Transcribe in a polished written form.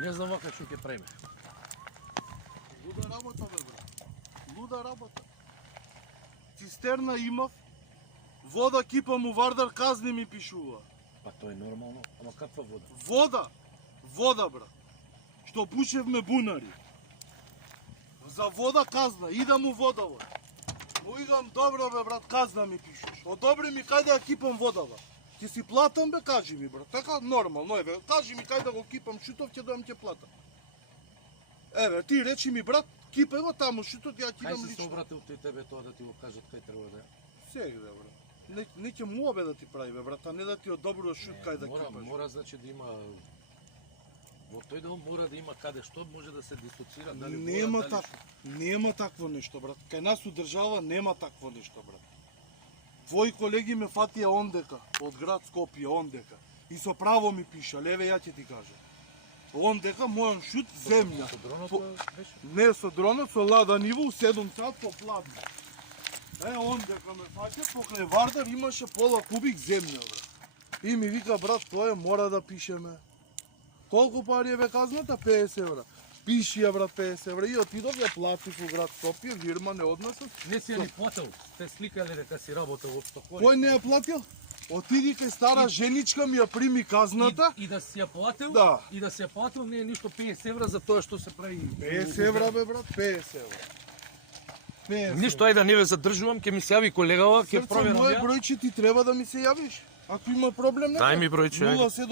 Не знам вака што ќе правиме. Луда работа, бе, брат. Луда работа. Цистерна имав, вода кипам у Вардар, казни ми пишува. Па тоа е нормално, ама каква вода? Вода, вода, брат. Што пушевме бунари. За вода казна, идам у водовод. Му игам, добро бе, брат, казна ми пишеш. Одобри ми кај да ја кипам водава. Ќе си платам, бе, кажи ми, брат. Така нормално, еве, кажи ми кај да го кипам шутов, ќе дојам ќе платам. Еве, ти речи ми, брат, кипај го таму шутот, ја Кај кидам си се лично. обратил тој тебе тоа да ти го кажат кај треба да е? Сегде, брат. Не ќе му обе да ти прави, бе, брат, а не да ти одобрува шут кај да кипаш. Мора значи да има во тој дел мора да има каде што може да се дисоцира дали Нема вода, дали так, нема такво нешто, брат. Кај нас у држава нема такво нешто, брат. Твои колеги ме фатија ондека, од град Скопје, ондека. И со право ми пиша, леве ја ќе ти кажам. Ондека мојан шут земја. Со дронот беше? Не со дронот, со лада ниво, у 7 сат по пладно. Ондека ме фаќа, покрај Вардар имаше пола кубик земја, брат. И ми вика, брат, тоа мора да пишеме. Колку пари е бе казната? 50 евра. Пиши ја, брат, 50 евра. И отидов ја платив у град Скопје, фирма не однесов. Не си ја ни платил, те сликале дека си работел општо корист. Кој не ја платил? Отиди кај стара женичка ми ја прими казната. И да си ја платил? Да. И да си ја платил не е ништо 50 евра за тоа што се прави. 50 евра, бе, брат, 50 евра. 50 Ништо, ајде да не ве задржувам, ќе ми се јави колегава, ќе Срце, проверам моје ја. бројче ти треба да ми се јавиш. Ако има проблем, нека. Дај ми бројче, ајде. 07